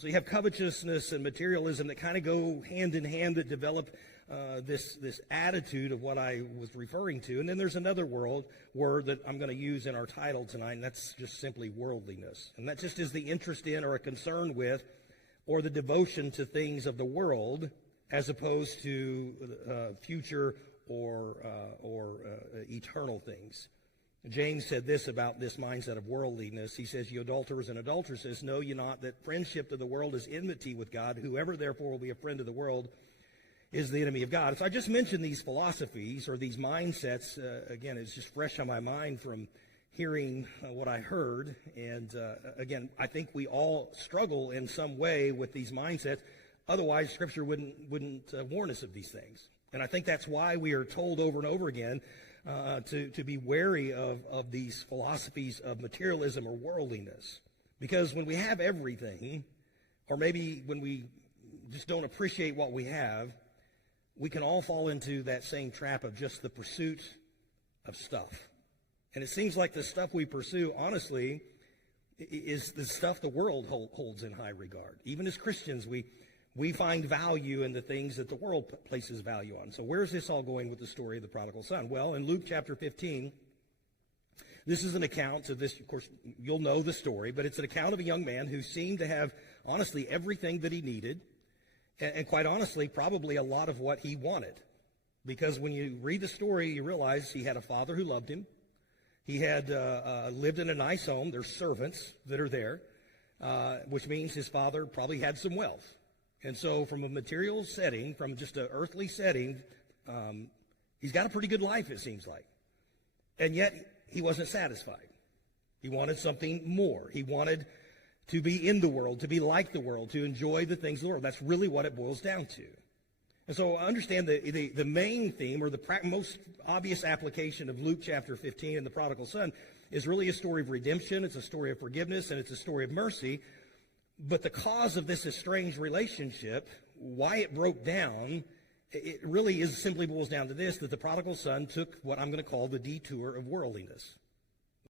So you have covetousness and materialism that kind of go hand in hand, that develop this attitude of what I was referring to. And then there's another word that I'm going to use in our title tonight, and that's just simply worldliness. And that just is the interest in or a concern with or the devotion to things of the world as opposed to future or eternal things. James said this about this mindset of worldliness. He says, "You adulterers and adulteresses, know ye not that friendship to the world is enmity with God? Whoever therefore will be a friend of the world is the enemy of God." So I just mentioned these philosophies or these mindsets. Again, it's just fresh on my mind from hearing what I heard. And again, I think we all struggle in some way with these mindsets. Otherwise, Scripture wouldn't warn us of these things. And I think that's why we are told over and over again to be wary of these philosophies of materialism or worldliness. Because when we have everything, or maybe when we just don't appreciate what we have, we can all fall into that same trap of just the pursuit of stuff. And it seems like the stuff we pursue, honestly, is the stuff the world holds in high regard. Even as Christians, we find value in the things that the world places value on. So where's this all going with the story of the prodigal son? Well, in Luke chapter 15, this is an account of this. Of course, you'll know the story, but it's an account of a young man who seemed to have, honestly, everything that he needed, and quite honestly, probably a lot of what he wanted. Because when you read the story, you realize he had a father who loved him. He had lived in a nice home. There's servants that are there, which means his father probably had some wealth. And so from a material setting, from just an earthly setting, he's got a pretty good life, it seems like. And yet, he wasn't satisfied. He wanted something more. He wanted to be in the world, to be like the world, to enjoy the things of the world. That's really what it boils down to. And so understand the main theme, or the most obvious application of Luke chapter 15 and the prodigal son, is really a story of redemption. It's a story of forgiveness, and it's a story of mercy. But the cause of this estranged relationship, why it broke down, it really simply boils down to this, that the prodigal son took what I'm going to call the detour of worldliness.